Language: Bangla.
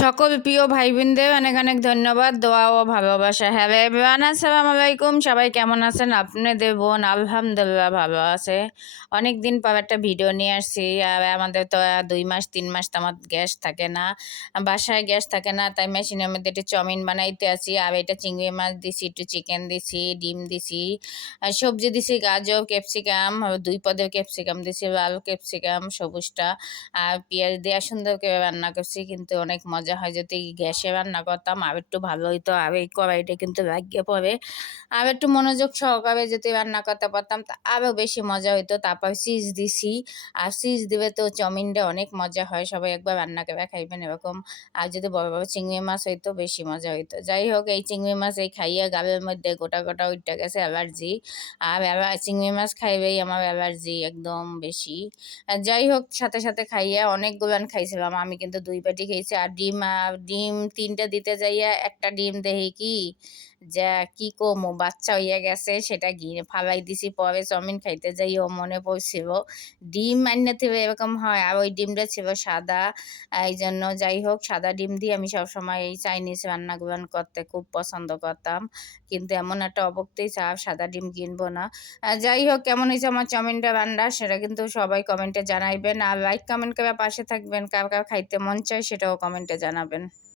সকল প্রিয় ভাই বোনদের অনেক অনেক ধন্যবাদ, দোয়া ও ভালোবাসা। হ্যালো এভরিওয়ান, আসসালামু আলাইকুম। সবাই কেমন আছেন? আপনাদের বোন আলহামদুলিল্লাহ ভালো আছে। অনেক দিন পর একটা ভিডিও নিয়ে আসছি। আর আমাদের তো 2 মাস 3 মাস তো আমার গ্যাস থাকে না, বাসায় গ্যাস থাকে না, তাই মেশিনের মধ্যে একটু চাউমিন বানাইতে আছি। আর এটা চিংড়ি মাছ দিছি, একটু চিকেন দিছি, ডিম দিছি, আর সবজি দিছি, গাজর, ক্যাপসিকাম, 2 পদের ক্যাপসিকাম দিছি, লাল ক্যাপসিকাম সবুজটা, আর পেঁয়াজ দেওয়া সুন্দর করে রান্না করছি। কিন্তু অনেক মজা হয়। যদি গ্যাসে রান্না করতাম আর একটু ভালো হইতো। আর এই কড়াইটা কিন্তু লাগিয়ে পড়ে, আর একটু মনোযোগ সহকারে যদি রান্না করতে পারতাম তা আরও বেশি মজা হইতো। তারপর চিজ দিছি, আর চিজ দিলে তো চাউমিনটা অনেক মজা হয়। সবাই একবার রান্না করে খাইবেন এরকম। আর যদি বড় বড় চিংড়ি মাছ হইতো বেশি মজা হইতো। যাই হোক, এই চিংড়ি মাছ এই খাইয়ে গালের মধ্যে গোটা গোটা উঠে গেছে অ্যালার্জি। আর চিংড়ি মাছ খাইলেই আমার অ্যালার্জি একদম বেশি। যাই হোক, সাথে সাথে খাইয়া অনেকগুলান খাইছিলাম। আমি কিন্তু 2 পেটি খেয়েছি। আর ডিম 3টা দিতে যাইয়া একটা ডিম দেহি কি যা কি কমু বাচ্চা হইয়া গেছে, সেটা ফালাই দিছি। পরে চাউমিন খাইতে যাইও মনে পড়ছিল ডিম আইনা থেকে এরকম হয়। আর ওই ডিমটা ছিল সাদা, এই জন্য যাই হোক সাদা ডিম দিয়ে আমি সবসময় এই চাইনিজ রান্নাগুলান করতে খুব পছন্দ করতাম। কিন্তু এমন একটা অবস্থা চাপ সাদা ডিম কিনবো না। যাই হোক, কেমন হয়েছে আমার চাউমিনটা রান্না সেটা কিন্তু সবাই কমেন্টে জানাইবেন। আর লাইক কমেন্ট করে পাশে থাকবেন। কার কার খাইতে মন চায় সেটাও কমেন্টে জানাবেন।